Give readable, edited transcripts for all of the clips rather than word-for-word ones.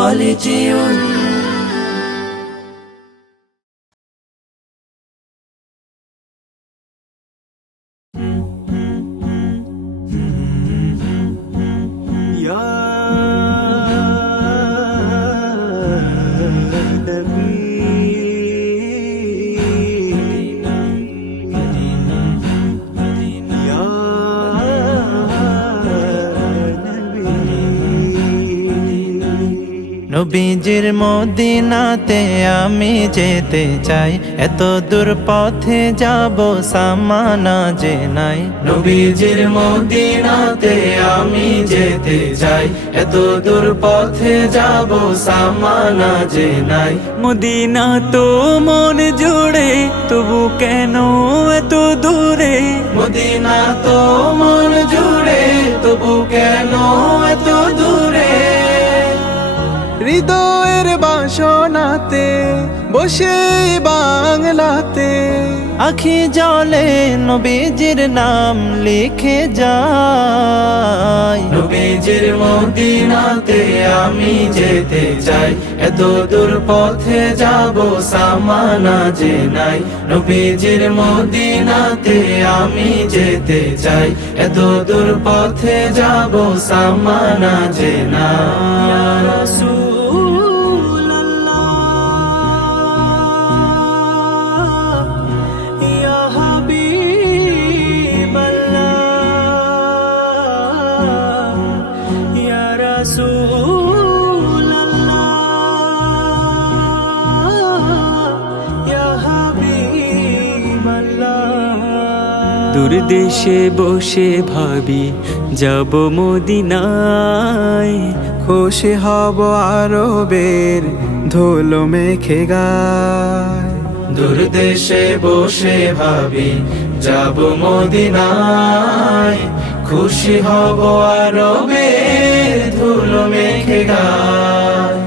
خالدون নবীজির মদিনাতে আমি যেতে চাই, এত দূর পথে যাব সামানা যে নাই। নবীজির মদিনাতে আমি যেতে চাই, এত দূর পথে যাব সামানা যে নাই। মদিনা তো মন জুড়ে, তবু কেন এত দূরে? মদিনা তো মন জুড়ে, তবু কেন এত দূরে? হৃদয়ের বাসনাতে বসে বাংলাতে আখি জলে নবীজির নাম লিখে যাই। নবীজির মদিনাতে আমি যেতে চাই, এত দূর পথে যাব সামানা যে নাই। নবীজির মদিনাতে আমি যেতে চাই, এত দূর পথে যাব সামানা যে নাই। দূর দেশে বসে ভাবি যাব মদিনায়, খুশি হব আরবের ধুলো মেখে গায়। দূর দেশে বসে ভাবি যাব মদিনায়, খুশি হব আরবের ধুলো মেখে গায়।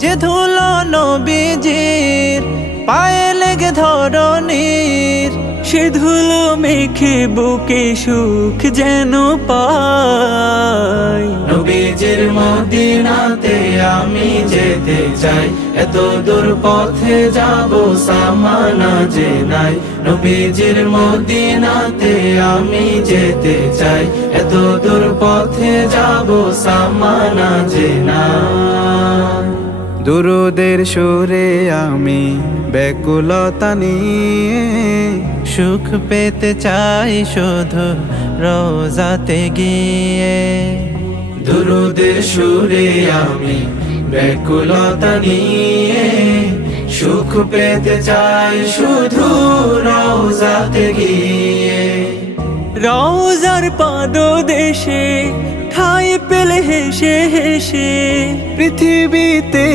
যে ধুলো নবীজির পায়ে লেগে ধরণীর, সে ধুলো মেখে বুকে সুখ যেন পাই। নবীজির মদিনাতে আমি যেতে চাই, এত দূর পথে যাব সামানা যে নাই। নবীজির মদিনাতে আমি যেতে চাই, এত দূর পথে যাব সামানা যে নাই। দুরুদের সুরে আমি ব্যাকুলতা নিয়ে সুখ পেতে চাই শুধু রোজাতে গিয়ে। দুরুদের সুরে আমি ব্যাকুলতা নিয়ে সুখ পেতে চাই শুধু রওজাতে গিয়ে। রওজার পাদদেশে ঠাই পেলে হেসে হেসে, পৃথিবীতে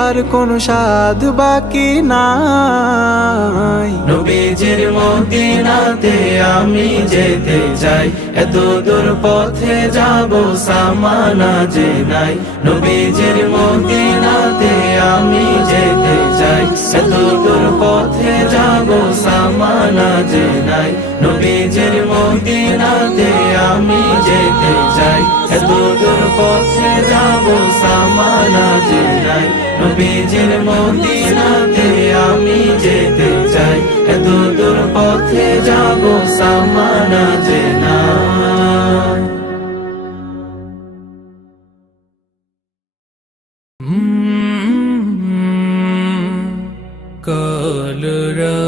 আর কোন সাধ বাকি নাই। নবীজির মদিনাতে আমি যেতে চাই, এত দূর পথে যাব সামানা যে নাই। নবীজির মদিনাতে আমি যেতে চাই, এত দূর পথে যাব সামানা যে নাই। নবীজির মদিনাতে আমি যেতে চাই, এত দূর পথে যাব সামানা যে নাই। নবীজির মদিনাতে আমি যেতে চাই, এত দূর পথে যাব সামানা যে নাই। কলরা